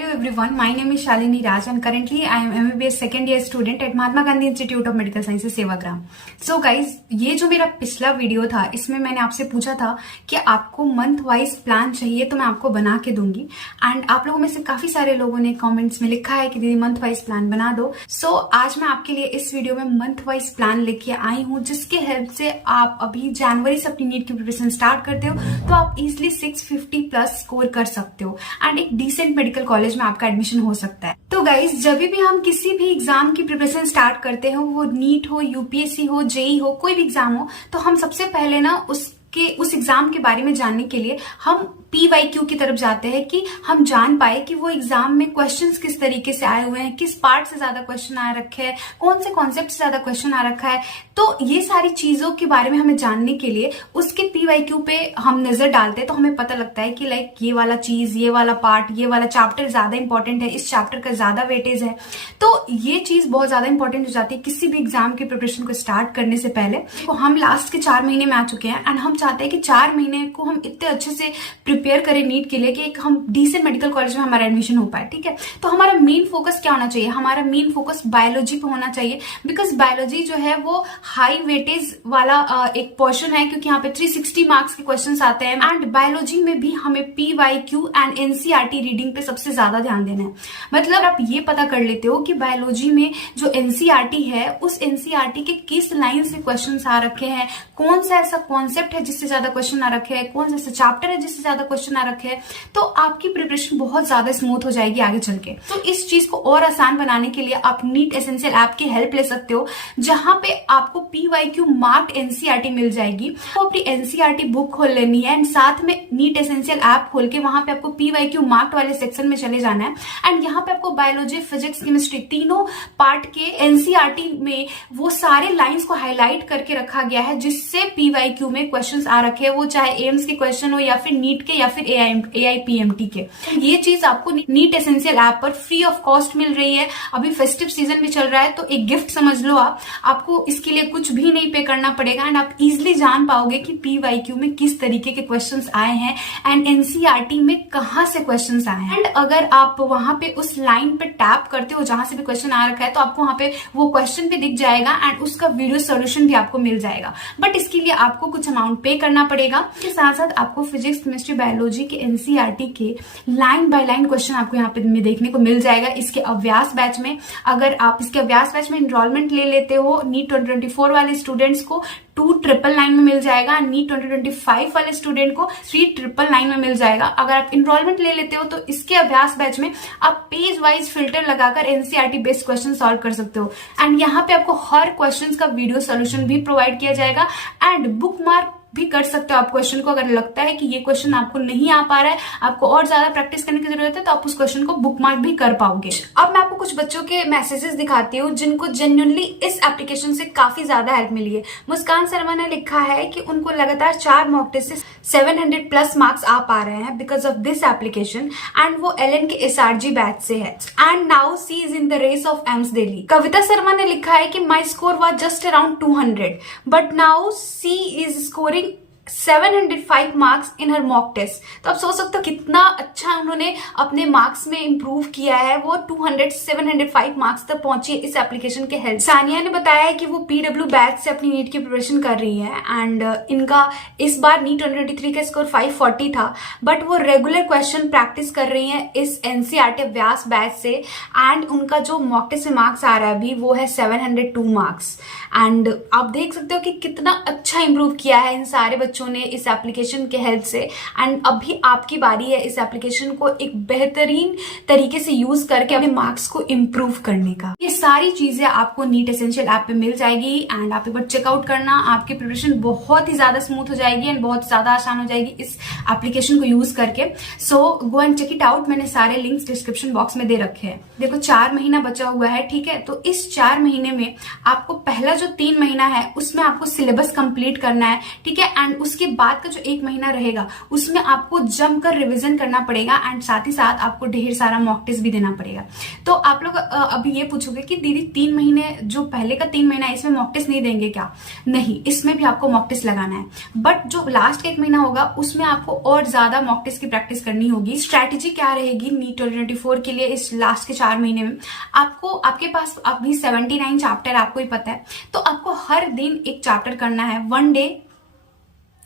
Hello everyone, my name is Shalini Raj and currently I am MBBS second year student at Mahatma Gandhi institute of medical sciences Sevagram. So guys, ये जो मेरा पिछला video था इसमें मैंने आपसे पूछा था कि आपको मंथ वाइज प्लान चाहिए तो मैं आपको बना के दूंगी। एंड आप लोगों में से काफी सारे लोगों ने कमेंट्स में लिखा है कि दीदी मंथ वाइज प्लान बना दो। सो आज मैं आपके लिए इस वीडियो में मंथ वाइज प्लान लेके आई हूँ, जिसके हेल्प से आप अभी जनवरी से अपनी नीट की प्रिपरेशन स्टार्ट करते हो तो आप इजिली 650 प्लस स्कोर कर सकते हो एंड एक डिसेंट मेडिकल कॉलेज में आपका एडमिशन हो सकता है। तो गाइज, जब भी हम किसी भी एग्जाम की प्रिपरेशन स्टार्ट करते हो, वो नीट हो, यूपीएससी हो, जेई हो, कोई भी एग्जाम हो, तो हम सबसे पहले ना उस एग्जाम के बारे में जानने के लिए हम PYQ की तरफ जाते हैं कि हम जान पाए कि वो एग्जाम में क्वेश्चंस किस तरीके से आए हुए हैं, किस पार्ट से ज्यादा क्वेश्चन आ रखे हैं, कौन से कॉन्सेप्ट से ज्यादा क्वेश्चन आ रखा है। तो ये सारी चीजों के बारे में हमें जानने के लिए उसके PYQ पे हम नजर डालते हैं, तो हमें पता लगता है कि लाइक ये वाला चीज, ये वाला पार्ट, ये वाला चैप्टर ज्यादा इंपॉर्टेंट है, इस चैप्टर का ज्यादा वेटेज है। तो ये चीज बहुत ज्यादा इंपॉर्टेंट हो जाती है किसी भी एग्जाम की प्रिपरेशन को स्टार्ट करने से पहले। तो हम लास्ट के 4 महीने में आ चुके हैं एंड हम चाहते हैं कि 4 महीने को हम इतने अच्छे से प्रिपेयर करें नीट के लिए कि एक हम डिसेंट मेडिकल कॉलेज में हमारा एडमिशन हो पाए। ठीक है, तो हमारा मेन फोकस क्या होना चाहिए? हमारा मेन फोकस बायोलॉजी पे होना चाहिए, बिकॉज बायोलॉजी जो है वो हाई वेटेज वाला एक पोर्शन है, क्योंकि यहाँ पे 360 मार्क्स के क्वेश्चंस आते हैं एंड बायोलॉजी में भी हमें PYQ एंड NCERT रीडिंग पे सबसे ज्यादा ध्यान देना है। मतलब आप ये पता कर लेते हो कि बायोलॉजी में जो NCERT है, उस NCERT के किस लाइन से क्वेश्चंस आ रखे हैं, कौन सा ऐसा कॉन्सेप्ट है जिससे ज्यादा क्वेश्चन आ रखे हैं, कौन सा ऐसा चैप्टर है जिससे ज्यादा क्वेश्चन आ रखे हैं। तो आपकी प्रिपरेशन बहुत ज्यादा स्मूथ हो जाएगी आगे चल के। तो इस चीज को और आसान बनाने के लिए आप नीट एसेंशियल ऐप की हेल्प ले सकते हो, जहां पे आपको PYQ मार्क्ड NCERT मिल जाएगी। तो अपनी NCERT बुक खोल लेनी है एंड साथ में नीट एसेंशियल ऐप खोल के वहां पे आपको PYQ मार्क्ड वाले सेक्शन में चले जाना है एंड यहाँ पे आपको बायोलॉजी, फिजिक्स, केमिस्ट्री तीनों पार्ट के NCERT में वो सारे लाइंस को हाईलाइट करके रखा गया है, जिससे PYQ में क्वेश्चंस आ रखे हैं, वो चाहे एम्स के क्वेश्चन हो या फिर नीट के या फिर AIPMT के। ये चीज आपको नीट एसेंशियल ऐप पर फ्री ऑफ कॉस्ट मिल रही है। अभी फेस्टिव सीजन भी चल रहा है, तो एक गिफ्ट समझ लो आप। आपको इसके लिए कुछ भी नहीं पे करना पड़ेगा एंड आप इजिली जान पाओगे कि PYQ में किस तरीके के क्वेश्चंस आए हैं एंड NCERT में कहां से क्वेश्चंस आए हैं। एंड अगर आप वहां पे उस लाइन पे टैप करते हो जहां से भी क्वेश्चन आ रखा है, तो आपको वहां पे वो क्वेश्चन भी दिख जाएगा एंड उसका वीडियो सोल्यूशन भी आपको मिल जाएगा। बट इसके लिए आपको कुछ अमाउंट पे करना पड़ेगा। इसके साथ साथ आपको फिजिक्स, केमिस्ट्री, बायोलॉजी के NCERT के लाइन बाय लाइन क्वेश्चन आपको यहाँ पे देखने को मिल जाएगा इसके अभ्यास बैच में। अगर आप इसके अभ्यास बैच में एनरोलमेंट ले लेते हो, नीट 2024 वाले स्टूडेंट्स को 299 में मिल जाएगा, नीट 2025 वाले स्टूडेंट को 399 में मिल जाएगा। अगर आप एनरोलमेंट ले लेते हो तो इसके अभ्यास बैच में आप पेज वाइज फिल्टर लगाकर NCERT बेस्ड क्वेश्चन सॉल्व कर सकते हो एंड यहाँ पे आपको हर क्वेश्चन का वीडियो सोल्यूशन भी प्रोवाइड किया जाएगा एंड बुक मार्क भी कर सकते हो आप क्वेश्चन को। अगर लगता है कि ये क्वेश्चन आपको नहीं आ पा रहा है, आपको और ज्यादा प्रैक्टिस करने की जरूरत है, तो आप उस क्वेश्चन को बुक मार्क भी कर पाओगे। अब मैं आपको कुछ बच्चों के मैसेजेस दिखाती हूँ जिनको जेन्युइनली इस एप्लीकेशन से काफी ज्यादा हेल्प मिली है। मुस्कान शर्मा ने लिखा है कि उनको लगातार 4 मॉक टेस्ट से 700 प्लस मार्क्स आ पा रहे हैं because of this application and वो LN के SRG बैच से है and now she is in the race of AIIMS Delhi. Kavita Sharma ने लिखा है कि my score was just around 200 but now she is scoring 705 marks in her mock test. तो आप सोच सकते हो कितना अच्छा उन्होंने अपने मार्क्स में इंप्रूव किया है। वो 200 से 705 मार्क्स तक पहुंची है इस एप्लीकेशन के हेल्प। सानिया ने बताया है कि वो PW बैच से अपनी नीट की प्रिपरेशन कर रही है एंड इनका इस बार नीट 2023 का स्कोर 540 था, बट वो रेगुलर क्वेश्चन प्रैक्टिस कर रही है इस NCERT व्यास बैच से एंड उनका जो मॉक टेस्ट से मार्क्स आ रहा है अभी वो है 702 मार्क्स एंड आप देख सकते हो कि कितना अच्छा इंप्रूव किया है इन सारे बच्चों ने इस एप्लीकेशन के हेल्प से। एंड अभी आपकी बारी है इस एप्लीकेशन को एक बेहतरीन तरीके से यूज करके अपने मार्क्स को इंप्रूव करने का। ये सारी चीजें आपको नीट एसेंशियल ऐप पे मिल जाएगी एंड आप एक बार चेकआउट करना। आपकी प्रिपरेशन बहुत ही ज्यादा स्मूथ हो जाएगी एंड बहुत ज्यादा आसान हो जाएगी इस एप्लीकेशन को यूज करके। So go and check it out. मैंने सारे लिंक्स डिस्क्रिप्शन बॉक्स में दे रखे हैं। देखो 4 महीना बचा हुआ है, ठीक है। तो इस 4 महीने में आपको पहला जो 3 महीना है उसमें आपको सिलेबस कंप्लीट करना है, ठीक है। एंड उसके बाद का जो 1 महीना रहेगा उसमें आपको जमकर रिवीजन करना पड़ेगा एंड साथ ही साथ आपको ढेर सारा मॉक टेस्ट भी देना पड़ेगा। तो आप लोग अभी ये पूछोगे कि दीदी 3 महीने जो पहले का 3 महीना है इसमें मॉक टेस्ट नहीं देंगे क्या? नहीं, इसमें भी आपको मॉक टेस्ट लगाना है, बट जो लास्ट का 1 महीना होगा उसमें आपको और ज्यादा मॉक टेस्ट की प्रैक्टिस करनी होगी। स्ट्रैटेजी क्या रहेगी नीट 2024 के लिए इस लास्ट के 4 महीने में? आपके पास अभी 79 चैप्टर आपको ही पता है, तो आपको हर दिन एक चैप्टर करना है, 1 डे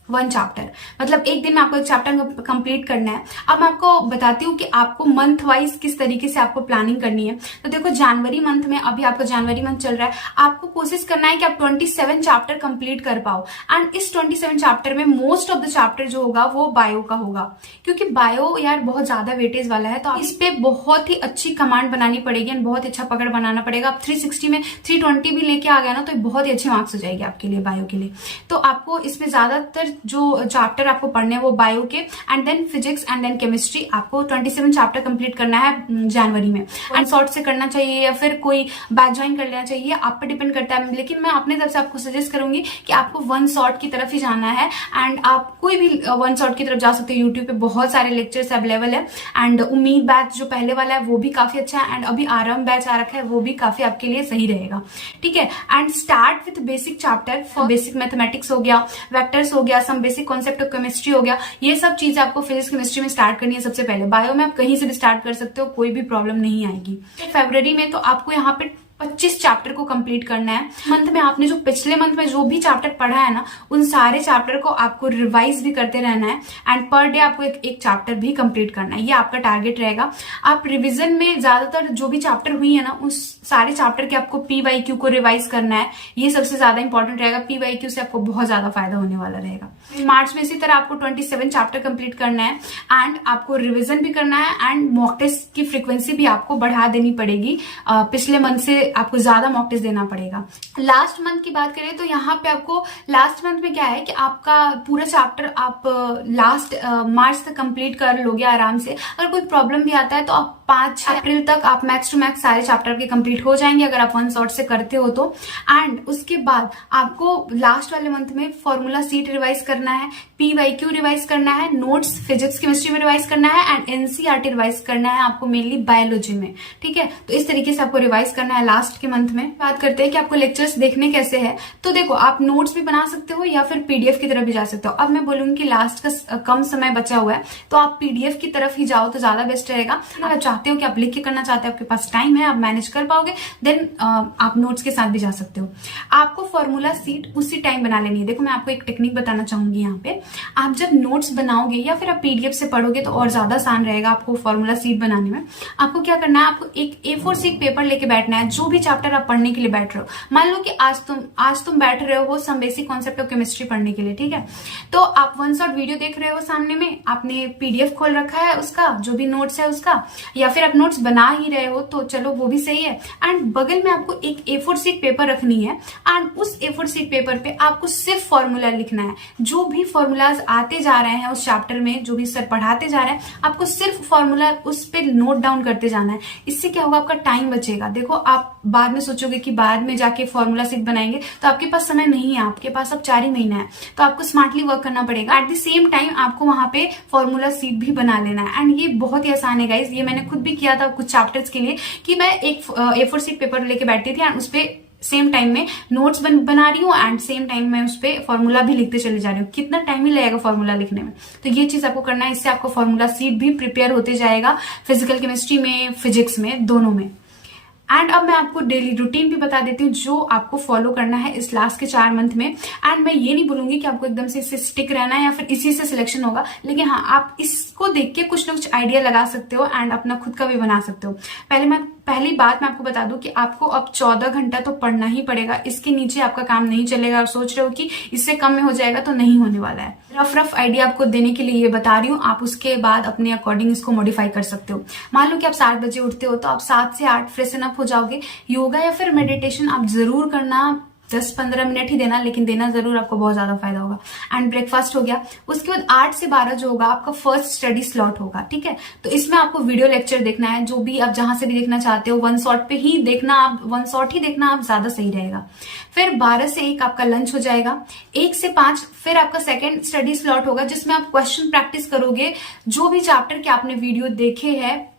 1 चैप्टर, मतलब एक दिन में आपको एक चैप्टर कंप्लीट करना है। अब मैं आपको बताती हूँ कि आपको मंथ वाइज किस तरीके से आपको प्लानिंग करनी है। तो देखो जनवरी मंथ में, अभी आपका जनवरी मंथ चल रहा है, आपको कोशिश करना है कि आप 27 चैप्टर कंप्लीट कर पाओ एंड इस 27 चैप्टर में मोस्ट ऑफ द चैप्टर जो होगा वो बायो का होगा, क्योंकि बायो यार बहुत ज्यादा वेटेज वाला है, तो इस पे बहुत ही अच्छी कमांड बनानी पड़ेगी एंड बहुत ही अच्छा पकड़ बनाना पड़ेगा। आप 360 में 320 भी लेके आ गया ना तो बहुत ही अच्छे मार्क्स हो जाएंगे आपके लिए बायो के लिए। तो आपको इसमें ज्यादातर जो चैप्टर आपको पढ़ने हैं वो बायो के and then physics and then chemistry. आपको 27 चैप्टर कंप्लीट करना है जनवरी में एंड शॉर्ट से करना चाहिए या फिर कोई बैच ज्वाइन कर लेना चाहिए, आप पे डिपेंड करता है। लेकिन मैं अपने तरफ से आपको सजेस्ट करूंगी कि आपको 1 शॉर्ट की तरफ ही जाना है एंड आप कोई भी 1 शॉर्ट की तरफ जा सकते हो। यूट्यूब पे बहुत सारे लेक्चर्स अवेलेबल है एंड उम्मीद बैच जो पहले वाला है वो भी काफी अच्छा है एंड अभी आराम बैच आ रखा है, वो भी काफी आपके लिए सही रहेगा, ठीक है। And start with basic chapter, basic mathematics हो गया, वेक्टर्स हो गया, some basic concept of chemistry हो गया, ये सब चीजें आपको फिजिक्स केमिस्ट्री में स्टार्ट करनी है सबसे पहले। बायो में आप कहीं से भी स्टार्ट कर सकते हो, कोई भी प्रॉब्लम नहीं आएगी। फरवरी में तो आपको यहाँ पे 25 चैप्टर को कंप्लीट करना है। मंथ में आपने जो पिछले मंथ में जो भी चैप्टर पढ़ा है ना उन सारे चैप्टर को आपको रिवाइज भी करते रहना है एंड पर डे आपको एक चैप्टर भी कंप्लीट करना है, ये आपका टारगेट रहेगा। आप रिवीजन में ज्यादातर जो भी चैप्टर हुई है ना उस सारे चैप्टर के आपको PYQ को रिवाइज करना है, ये सबसे ज्यादा इंपॉर्टेंट रहेगा। PYQ से आपको बहुत ज्यादा फायदा होने वाला रहेगा। मार्च में इसी तरह आपको 27 चैप्टर कंप्लीट करना है एंड आपको रिविजन भी करना है एंड मॉक टेस्ट की फ्रीक्वेंसी भी आपको बढ़ा देनी पड़ेगी। पिछले मंथ से आपको ज्यादा मॉक टेस्ट देना पड़ेगा। लास्ट मंथ की बात करें तो यहाँ पे आपको लास्ट मंथ में क्या है कि आपका पूरा चैप्टर आप लास्ट मार्च तक कंप्लीट कर लोगे आराम से। अगर कोई प्रॉब्लम भी आता है तो आप 5 अप्रैल तक आप मैक्स टू मैक्स सारे चैप्टर के कंप्लीट हो जाएंगे अगर आप 1 शॉट से करते हो तो। एंड उसके बाद आपको लास्ट वाले मंथ में फॉर्मूला सीट रिवाइज करना है, PYQ रिवाइज करना है, नोट्स फिजिक्स केमिस्ट्री में रिवाइज करना है एंड NCERT रिवाइज करना है आपको मेनली बायोलॉजी में, ठीक है। तो इस तरीके से आपको रिवाइज करना है लास्ट के मंथ में। बात करते हैं कि आपको लेक्चर्स देखने कैसे है, तो देखो आप नोट्स भी बना सकते हो या फिर PDF की तरफ भी जा सकते हो। अब मैं बोलूंगी कि लास्ट का कम समय बचा हुआ है तो आप PDF की तरफ ही जाओ तो ज्यादा बेस्ट रहेगा। अगर आप चाहते हो कि आप लिख के करना चाहते हो, आपके पास टाइम है, आप मैनेज कर पाओगे, देन आप नोट्स के साथ भी जा सकते हो। आपको फॉर्मूला सीट उसी टाइम बना लेनी है। देखो मैं आपको एक टेक्निक बताना चाहूंगी यहाँ पे, आप जब नोट्स बनाओगे या फिर आप PDF से पढ़ोगे तो और ज्यादा आसान रहेगा आपको फॉर्मूला सीट बनाने में। आपको क्या करना है, आपको एक A4 शीट पेपर लेके बैठना है, जो भी चैप्टर आप पढ़ने के लिए बैठ रहे हो। मान लो कि आज तुम बैठ रहे हो some basic concept of chemistry पढ़ने के लिए, ठीक है। तो आप 1 शॉट वीडियो देख रहे हो सामने में, आपने PDF खोल रखा है उसका जो भी नोट्स है उसका, या फिर आप नोट्स बना ही रहे हो तो चलो वो भी सही है। एंड बगल में आपको एक A4 शीट पेपर रखनी है एंड उस A4 शीट पेपर पे आपको सिर्फ फॉर्मूला लिखना है। जो भी फॉर्मूलाज आते जा रहे हैं उस चैप्टर में, जो भी सर पढ़ाते जा रहे हैं, आपको सिर्फ फॉर्मूला उस पे नोट डाउन करते जाना है। इससे क्या होगा, आपका टाइम बचेगा। देखो आप बाद में सोचोगे कि बाद में जाके फॉर्मूला सीट बनाएंगे तो आपके पास समय नहीं है, आपके पास अब 4 ही महीना है, तो आपको स्मार्टली वर्क करना पड़ेगा। एट द सेम टाइम आपको वहां पे फॉर्मूला सीट भी बना लेना है एंड ये बहुत ही आसान है गाइज। ये मैंने खुद भी किया था कुछ चैप्टर्स के लिए कि मैं एक A4 शीट पेपर लेके बैठती थी एंड उस पे सेम टाइम में नोट्स बना रही हूँ एंड सेम टाइम में उस पे फॉर्मूला भी लिखते चले जा रही हूँ। कितना टाइम ही लगेगा फॉर्मूला लिखने में, तो ये चीज आपको करना है। इससे आपको फॉर्मूला सीट भी प्रिपेयर होते जाएगा फिजिकल केमिस्ट्री में, फिजिक्स में, दोनों में। एंड अब मैं आपको डेली रूटीन भी बता देती हूँ जो आपको फॉलो करना है इस लास्ट के 4 मंथ में। एंड मैं ये नहीं बोलूंगी कि आपको एकदम से इससे स्टिक रहना है या फिर इसी से सिलेक्शन होगा, लेकिन हाँ आप इसको देख के कुछ ना कुछ आइडिया लगा सकते हो एंड अपना खुद का भी बना सकते हो। पहली बात मैं आपको बता दूं कि आपको अब 14 घंटा तो पढ़ना ही पड़ेगा, इसके नीचे आपका काम नहीं चलेगा। और सोच रहे हो कि इससे कम में हो जाएगा, तो नहीं होने वाला है। रफ आइडिया आपको देने के लिए ये बता रही हूँ, आप उसके बाद अपने अकॉर्डिंग इसको मॉडिफाई कर सकते हो। मान लो कि आप 7 बजे उठते हो तो आप 7 से 8 फ्रेशन अप हो जाओगे। योगा या फिर मेडिटेशन आप जरूर करना 10-15 मिनट ही देना, लेकिन देना जरूर, आपको बहुत ज्यादा फायदा होगा। एंड ब्रेकफास्ट हो गया। उसके बाद 8 से 12 जो होगा आपका फर्स्ट स्टडी स्लॉट होगा, ठीक है। तो इसमें आपको वीडियो लेक्चर देखना है, जो भी आप जहां से भी देखना चाहते हो, वन शॉट पे ही देखना, आप वन शॉट ही देखना, आप ज्यादा सही रहेगा। फिर 12 से 1 आपका लंच हो जाएगा। 1 से 5 फिर आपका सेकेंड स्टडी स्लॉट होगा, जिसमें आप क्वेश्चन प्रैक्टिस करोगे जो भी चैप्टर के आपने वीडियो देखे हैं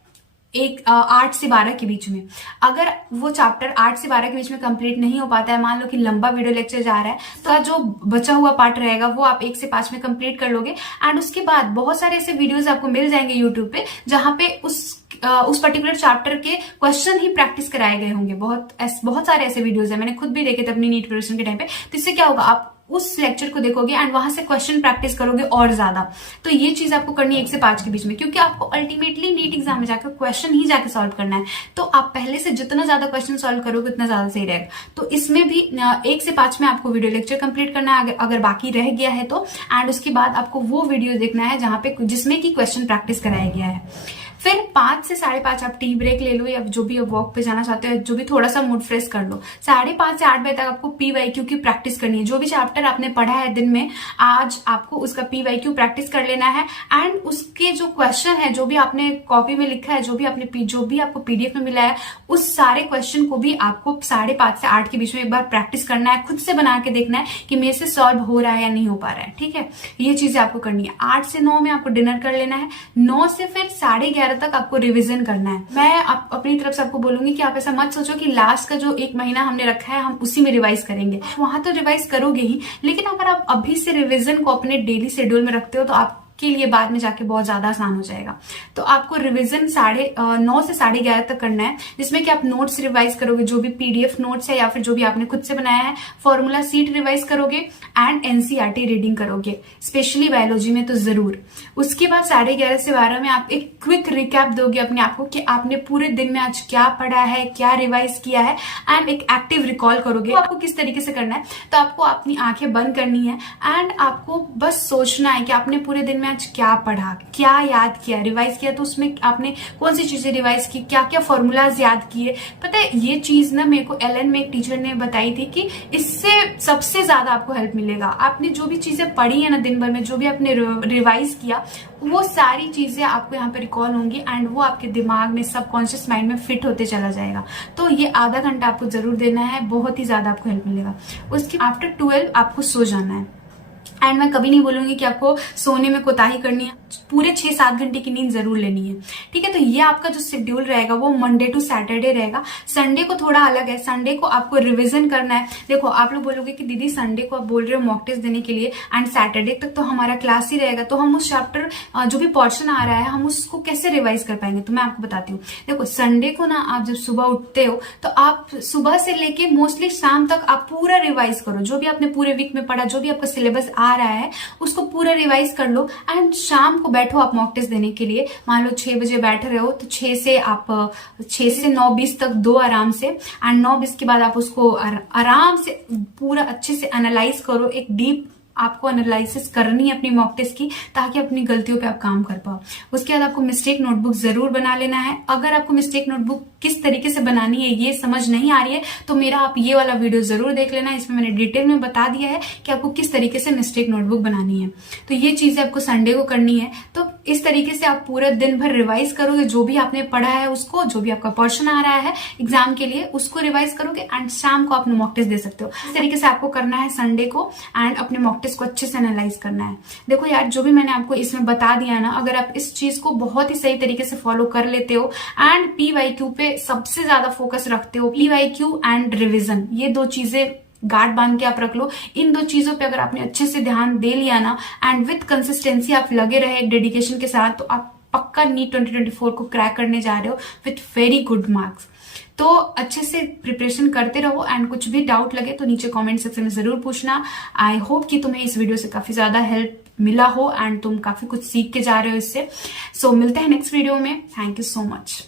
8 से 12 के बीच में। अगर वो चैप्टर 8 से 12 के बीच में कंप्लीट नहीं हो पाता है, मान लो कि लंबा वीडियो लेक्चर जा रहा है, तो जो बचा हुआ पार्ट रहेगा वो आप 1 से 5 में कंप्लीट कर लोगे। एंड उसके बाद बहुत सारे ऐसे वीडियोस आपको मिल जाएंगे यूट्यूब पे, जहां पे उस पर्टिकुलर चैप्टर के क्वेश्चन ही प्रैक्टिस कराए गए होंगे। बहुत सारे ऐसे वीडियोस है, मैंने खुद भी देखे थे अपनी नीट प्रिपरेशन के टाइम पे। तो इससे क्या होगा, आप उस लेक्चर को देखोगे एंड वहां से क्वेश्चन प्रैक्टिस करोगे और ज्यादा। तो ये चीज आपको करनी है 1 से 5 के बीच में, क्योंकि आपको अल्टीमेटली नीट एग्जाम में जाकर क्वेश्चन ही जाके सॉल्व करना है। तो आप पहले से जितना ज्यादा क्वेश्चन सॉल्व करोगे उतना ज्यादा सही रहेगा। तो इसमें भी 1 से 5 में आपको वीडियो लेक्चर कंप्लीट करना है, अगर बाकी रह गया है तो। एंड उसके बाद आपको वो वीडियो देखना है जहां पे जिसमें की क्वेश्चन प्रैक्टिस कराया गया है। फिर 5 से 5:30 आप टी ब्रेक ले लो, या जो भी आप वॉक पे जाना चाहते हो, जो भी थोड़ा सा मूड फ्रेश कर लो। 5:30 से 8 बजे तक आपको PYQ की प्रैक्टिस करनी है। जो भी चैप्टर आपने पढ़ा है दिन में, आज आपको उसका PYQ प्रैक्टिस कर लेना है। एंड उसके जो क्वेश्चन है, जो भी आपने कॉपी में लिखा है, जो भी आपको PDF में मिला है, उस सारे क्वेश्चन को भी आपको 5:30 से 8 के बीच में एक बार प्रैक्टिस करना है, खुद से बना के देखना है कि मेरे से सॉल्व हो रहा है या नहीं हो पा रहा है, ठीक है। ये चीजें आपको करनी है। 8 से 9 में आपको डिनर कर लेना है। 9 से फिर 11:30 तक आपको रिवीजन करना है। मैं अपनी तरफ से आपको बोलूंगी कि आप ऐसा मत सोचो कि लास्ट का जो 1 महीना हमने रखा है हम उसी में रिवाइज करेंगे। वहां तो रिवाइज करोगे ही, लेकिन अगर आप अभी से रिवीजन को अपने डेली शेड्यूल में रखते हो तो आप के लिए बाद में जाके बहुत ज्यादा आसान हो जाएगा। तो आपको रिवीजन 9 से 11:30 तक करना है, जिसमें कि आप नोट्स रिवाइज करोगे, जो भी PDF नोट्स है या फिर जो भी आपने खुद से बनाया है। फॉर्मूला सीट रिवाइज करोगे एंड NCERT रीडिंग करोगे, स्पेशली बायोलॉजी में तो जरूर। उसके बाद 11:30 से 12 में आप एक क्विक रिकैप दोगे अपने आप को कि आपने पूरे दिन में आज क्या पढ़ा है, क्या रिवाइज किया है, एंड एक एक्टिव रिकॉल करोगे। तो आपको किस तरीके से करना है, तो आपको अपनी आंखें बंद करनी है एंड आपको बस सोचना है कि आपने पूरे दिन आज क्या पढ़ा, क्या याद किया, रिवाइज किया, तो उसमें आपने कौन सी चीजें रिवाइज की, क्या क्या फॉर्मूलाज याद किए। पता है ये चीज ना मेरे को LN में एक टीचर ने बताई थी कि इससे सबसे ज्यादा आपको हेल्प मिलेगा। आपने जो भी चीजें पढ़ी है ना दिन भर में, जो भी आपने रिवाइज किया, वो सारी चीजें आपको यहाँ पे रिकॉल होंगी एंड वो आपके दिमाग में, सबकॉन्शियस माइंड में फिट होते चला जाएगा। तो ये आधा घंटा आपको जरूर देना है, बहुत ही ज्यादा आपको हेल्प मिलेगा। उसके आफ्टर 12 आपको सो जाना है। एंड मैं कभी नहीं बोलूंगी कि आपको सोने में कोताही करनी है, पूरे 6-7 घंटे की नींद जरूर लेनी है, ठीक है। तो ये आपका जो शेड्यूल रहेगा वो मंडे टू सैटरडे रहेगा। संडे को थोड़ा अलग है, संडे को आपको रिवीजन करना है। देखो आप लोग बोलोगे कि दीदी संडे को आप बोल रहे हो मॉक टेस्ट देने के लिए एंड सैटरडे तक तो हमारा क्लास ही रहेगा, तो हम उस चैप्टर जो भी पोर्शन आ रहा है हम उसको कैसे रिवाइज कर पाएंगे। तो मैं आपको बताती हूँ। देखो संडे को ना आप जब सुबह उठते हो तो आप सुबह से लेके मोस्टली शाम तक आप पूरा रिवाइज करो, जो भी आपने पूरे वीक में पढ़ा, जो भी आपका सिलेबस आ रहा है उसको पूरा रिवाइज कर लो। एंड शाम को बैठो आप मॉक टेस्ट देने के लिए। मान लो 6 बजे बैठ रहे हो तो 6 से 9:20 तक दो आराम से, एंड 9:20 के बाद आप उसको आराम से पूरा अच्छे से एनालाइज करो। एक डीप आपको एनालिसिस करनी है अपनी मॉक टेस्ट की, ताकि अपनी गलतियों पे आप काम कर पाओ। उसके बाद आपको मिस्टेक नोटबुक जरूर बना लेना है। अगर आपको मिस्टेक नोटबुक किस तरीके से बनानी है ये समझ नहीं आ रही है तो मेरा आप ये वाला वीडियो जरूर देख लेना, इसमें मैंने डिटेल में बता दिया है कि आपको किस तरीके से मिस्टेक नोटबुक बनानी है। तो ये चीजें आपको संडे को करनी है। तो इस तरीके से आप पूरा दिन भर रिवाइज करोगे, जो भी आपने पढ़ा है उसको, जो भी आपका पोर्शन आ रहा है एग्जाम के लिए उसको रिवाइज करोगे एंड शाम को आप मॉक टेस्ट दे सकते हो। इस तरीके से आपको करना है संडे को एंड अपने मॉक टेस्ट को अच्छे से एनालाइज करना है। देखो यार, जो भी मैंने आपको इसमें बता दिया ना, अगर आप इस चीज को बहुत ही सही तरीके से फॉलो कर लेते हो एंड PYQ पे सबसे ज्यादा फोकस रखते हो, PYQ एंड रिविजन, ये दो चीजें गार्ड बांध के आप रख लो। इन दो चीजों पे अगर आपने अच्छे से ध्यान दे लिया ना एंड विथ कंसिस्टेंसी आप लगे रहे एक डेडिकेशन के साथ, तो आप पक्का नीट 2024 को क्रैक करने जा रहे हो विथ वेरी गुड मार्क्स। तो अच्छे से प्रिपरेशन करते रहो एंड कुछ भी डाउट लगे तो नीचे कमेंट सेक्शन में जरूर पूछना। आई होप कि तुम्हें इस वीडियो से काफी ज्यादा हेल्प मिला हो एंड तुम काफी कुछ सीख के जा रहे हो इससे। सो मिलते हैं नेक्स्ट वीडियो में। Thank you so much.